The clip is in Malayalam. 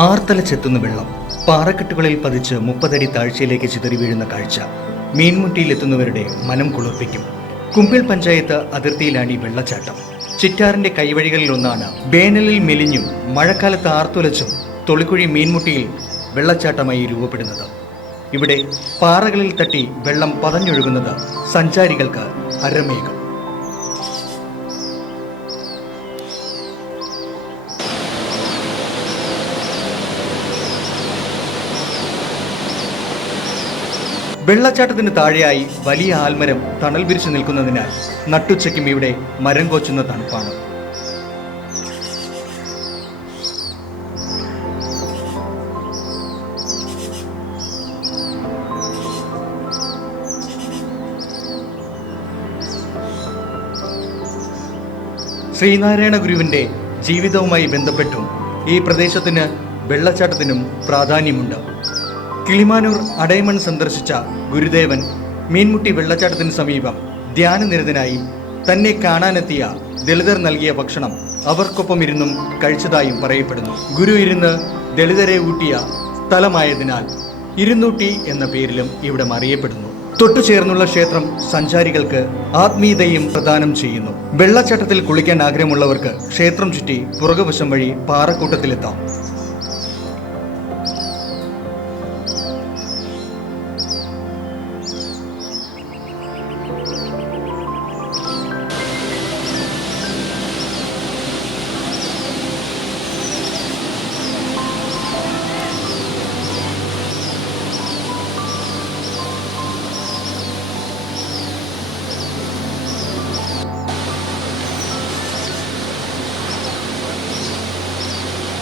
ആർത്തലച്ചെത്തുന്ന വെള്ളം പാറക്കെട്ടുകളിൽ പതിച്ച് 30 അടി താഴ്ചയിലേക്ക് ചിതറി വീഴുന്ന കാഴ്ച മീൻമുട്ടിയിലെത്തുന്നവരുടെ മനം കുളിർപ്പിക്കും. കുമ്പിൾ പഞ്ചായത്ത് അതിർത്തിയിലാണ് ഈ വെള്ളച്ചാട്ടം. ചിറ്റാറിന്റെ കൈവഴികളിലൊന്നാണ് വേനലിൽ മെലിഞ്ഞും മഴക്കാലത്ത് ആർത്തുലച്ചും തൊളിക്കുഴി മീൻമുട്ടിയിൽ വെള്ളച്ചാട്ടമായി രൂപപ്പെടുന്നത്. ഇവിടെ പാറകളിൽ തട്ടി വെള്ളം പതഞ്ഞൊഴുകുന്നത് സഞ്ചാരികൾക്ക് ഹരമേകും. വെള്ളച്ചാട്ടത്തിന് താഴെയായി വലിയ ആൽമരം തണൽ വിരിച്ചു നിൽക്കുന്നതിനാൽ നട്ടുച്ചയ്ക്കും ഇവിടെ മരം കോച്ചുന്ന തണുപ്പാണ്. ശ്രീനാരായണ ഗുരുവിന്റെ ജീവിതവുമായി ബന്ധപ്പെട്ടും ഈ പ്രദേശത്തിന് വെള്ളച്ചാട്ടത്തിനും പ്രാധാന്യമുണ്ട്. കിളിമാനൂർ അടയമൺ സന്ദർശിച്ച ഗുരുദേവൻ മീൻമുട്ടി വെള്ളച്ചാട്ടത്തിന് സമീപം ധ്യാനനിരതനായി തന്നെ കാണാനെത്തിയ ദളിതർ നൽകിയ ഭക്ഷണം അവർക്കൊപ്പം ഇരുന്നും കഴിച്ചതായും പറയപ്പെടുന്നു. ഗുരു ഇരുന്ന് ദളിതരെ ഊട്ടിയ സ്ഥലമായതിനാൽ ഇരുന്നൂട്ടി എന്ന പേരിലും ഇവിടെ അറിയപ്പെടുന്നു. തൊട്ടുചേർന്നുള്ള ക്ഷേത്രം സഞ്ചാരികൾക്ക് ആത്മീയതയും പ്രദാനം ചെയ്യുന്നു. വെള്ളച്ചാട്ടത്തിൽ കുളിക്കാൻ ആഗ്രഹമുള്ളവർക്ക് ക്ഷേത്രം ചുറ്റി പുറകുവശം വഴി പാറക്കൂട്ടത്തിലെത്താം.